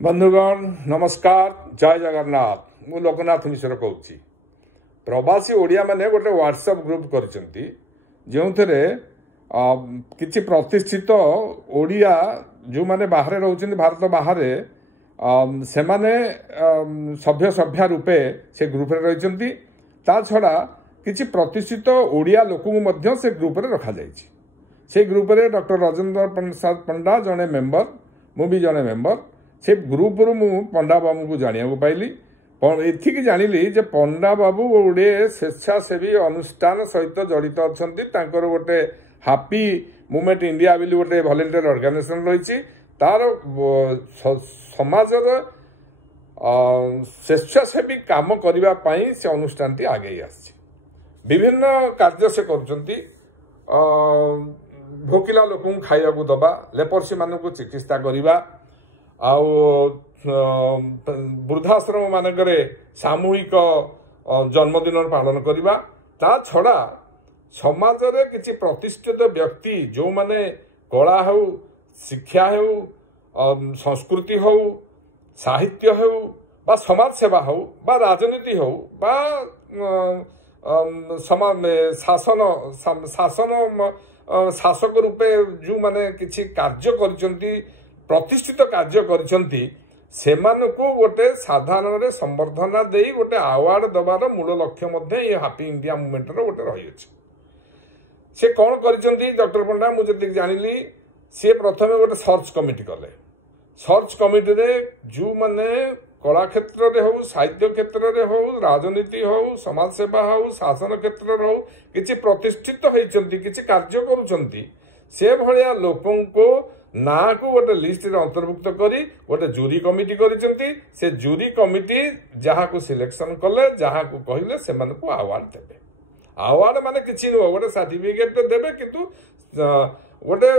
बंधुगण नमस्कार जय जगन्नाथ मु लोकनाथ मिश्र कहूँ प्रवासी ओडिया माने गोटे व्हाट्सएप ग्रुप करछंती जो किछि प्रतिष्ठित ओडिया जो माने बाहर रहउछंती भारत बाहर से माने सभ्य सभ्या रूपे से ग्रुप रे रहिछंती ता छडा किछि प्रतिष्ठित ओडिया लोकु मध्य से ग्रुप रे रखा जायछि। से ग्रुप रे डॉक्टर राजेंद्र प्रसाद पंडा जने मेंबर मु भी जने मेंबर से ग्रुप रु मु पंडा बाबू को जानिया पाइली एथिक जानिली जे पंडा बाबू गोटे स्वेच्छासेवी अनुष्ठान सहित जड़ित अछंती तांकर गोटे हैप्पी मूवमेंट इंडिया बोली गोटे वॉलंटियर ऑर्गेनाइजेशन रही तार समाजर स्वेच्छासेवी काम करबा पई से अनुष्ठान टी आगे आछि। विभिन्न कार्य से करूछंती भोकिला लोक खाइबा को दबा लेपर्सी मानक चिकित्सा करबा आउ वृद्धाश्रम मानकरे सामूहिक जन्मदिन पालन करबा ता छड़ा समाज रे किछि प्रतिष्ठित व्यक्ति जो माने कला हो शिक्षा हो संस्कृति हो साहित्य हो बा समाज सेवा हो बा राजनीति हो बा समाज शासन शासक रूपे जो माने किछि कार्य करिसंती प्रतिष्ठित कार्य करिसंती सेमानकु गोटे साधारण रे संवर्धना देई गोटे अवार्ड दबार मूल लक्ष्य मध्ये ये हैप्पी इंडिया मूवमेंट रो गोटे रही अछि। से कोन करिसंती डॉक्टर पंडा मु जति जानिली से प्रथमे गोटे सर्च कमिटी कले। सर्च कमिटी रे जो माने कला क्षेत्र रे हो साहित्य क्षेत्र रे हो राजनीति हो समाज सेवा हो शासन क्षेत्र रे हो किछि प्रतिष्ठित होइचंती किछि कार्य करूचंती से भलिया लोकन को ना को गोटे लिस्ट रे अंतर्भुक्त करी गोटे जूरी कमिटी करिसंती से जूरी कमिटी जहा को सिलेक्शन कले जहा को कहिले से मन को अवार्ड देबे। अवार्ड माने किछि न गोटे सर्टिफिकेट देबे किंतु गोटे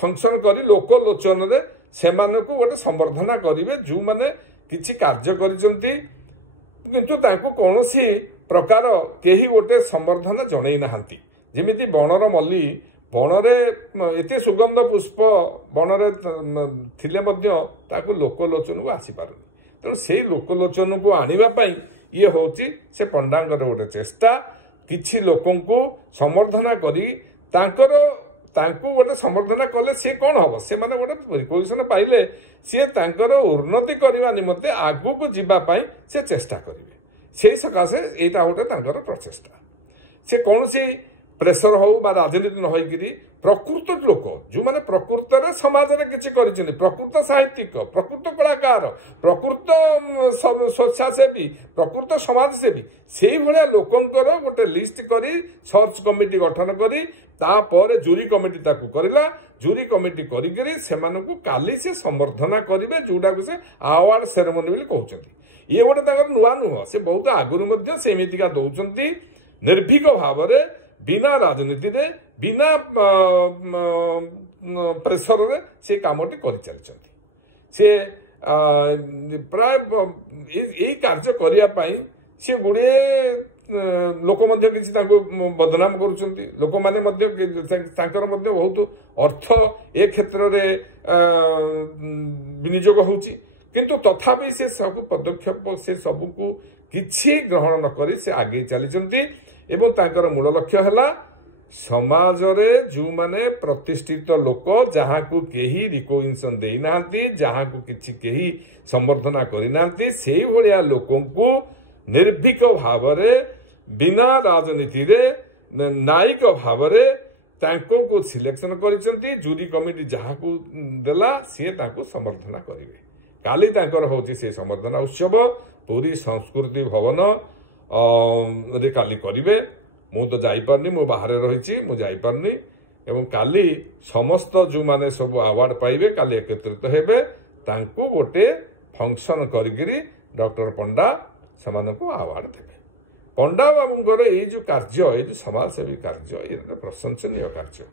फंक्शन करी लोक लोचन रे से मन को गोटे संवर्धना करिवे जो माने किछि कार्य करिसंती किंतु तांको कोनोसी प्रकार केही गोटे संवर्धना जणै नाहंती। जेमिति बनर मल्ली बनरे एते सुगंध पुष्प बनरे थिले मध्य ताको लोकलोचन को आसी पारुनी तेणु से लोकलोचन को आनिबा पई ये होची से पंडांगर गोटे चेष्टा किछि लोकन को संवर्धना करी तांको गोटे संवर्धना कले से कौन हम से माने गोटे रिकग्निशन पाइले सी तांकर उन्नति करबा निमते आगु को जीवा पई से चेष्टा करिवे से सकासे एटा गोटे तांकर प्रचेष्टा से कोनसी प्रेसर हो बा राजनीति न होइकिरी प्रकृत लोक जो माने प्रकृत रे समाज रे किछि करिछनि प्रकृत साहित्यिक प्रकृत कलाकार प्रकृत स्वेच्छासेवी प्रकृत समाजसेवी सेही भलिया लोकंकर गोटे लिस्ट करी सर्च कमिटी गठन करी तापर जूरी कमिटी ताकू करिला जूरी कमिटी करिकरी सेमानकु काली से संवर्धना करिवे जोडा को से अवार्ड सेरेमनी बोली कहउछंती। ये गोटे ताकर नुआ नुह से बहुत आगुरु मध्ये सेमितिका दउछंती निर्भीक भावरे बिना राजनीति रे बिना प्रेसर रे से कामटी करि चलछंती। से प्राय एई कार्य करिया पई से गुडे लोक मध्ये किछि ताको बदनाम करूछंती लोक माने मध्ये तांकर मध्ये बहुत अर्थ ए क्षेत्र रे विनियोग होउची किंतु तथापि से सब पदक्षेप से सब को किछि ग्रहण न करी से आगे चलीचंती एवं तांकर मूल लक्ष्य हला समाज रे जो माने प्रतिष्ठित लोक जहाँ को केही रिकग्निशन देई नांती जहाँ को किछि केही संवर्धना करि नांती सेही भलिया लोकन को निर्भीक भाव रे बिना राजनीति रे नायिक भाव रे तांको को सिलेक्शन करिसंती जूरी कमिटी जहाँ को देला से तांको संवर्धना करिवे। काली तांकर होची से संवर्धना उत्सव पूरी संस्कृति भवन रे काली करिवे। मु तो जाई पारनी मु बाहर रहिछि मु जाई पारनी एवं काली समस्त जो माने सब अवार्ड पाइबे काली एकत्रित हेबे तांको गोटे फंक्शन करिगिरी डॉक्टर पंडा समानको अवार्ड देबे। पंडा बाबूंकर ए जो कार्य ए जो समाजसेवी कार्य एटा प्रशंसनीय कार्य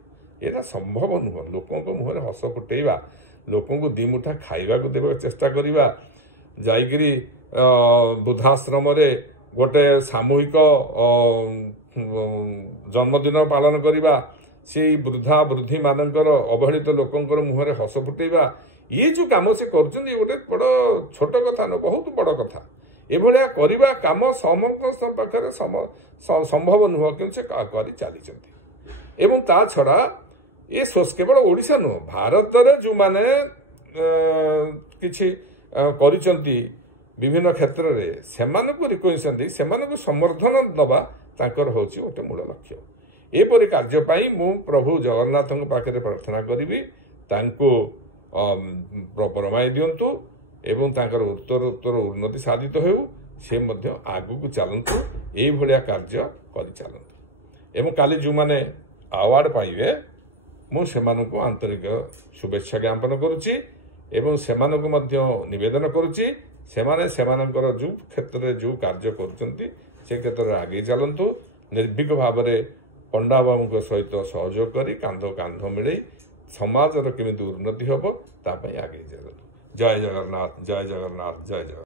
एटा संभव नुह लोकों को मुहरे हस फुटेइबा लोकों को दी मुठा खाइबा को देबा चेष्टा करिबा जाईगिरी वृद्धाश्रम रे गोटे सामूहिक जन्मदिन पालन करिबा से वृद्धा वृद्धि मानकर अवहेलित लोकंकर मुहरे हस फुटेइबा ये जो कम से कर गोटे बड़ छोट कथा न बहुत बड़ कथा एभलिया करवा कम समस्त पाखे संभव नुह कि से कर चली एवं ता छड़ा ये केवल ओडिशा नुह भारत में जो माने किछि करिसंती विभिन्न क्षेत्र में से रिकग्निशन से समर्थन दबा तांकर होची गोटे मूल लक्ष्य एपरि कार्य मु प्रभु जगन्नाथ पाखे प्रार्थना करी प्रमाय दिंतु एवं तांकर उत्तर उत्तर उन्नति साधित हो से आगू चलतु ये कार्य कर चलतु एवं काली जो मैंने अवार्ड पाइबे मुझे आंतरिक शुभेच्छा ज्ञापन करुच्ची एवं से निवेदन करुच्ची सेमानकर जो क्षेत्र में जो कार्य कर क्षेत्र में आगे चलतु निर्भीक भाव में पंडा बाबू सहित सहयोग कर कांध कांध मिले समाजर केमी उन्नति हम ताप आगे चलतु जय जगन्नाथ जय जगन्नाथ जय जगन्नाथ।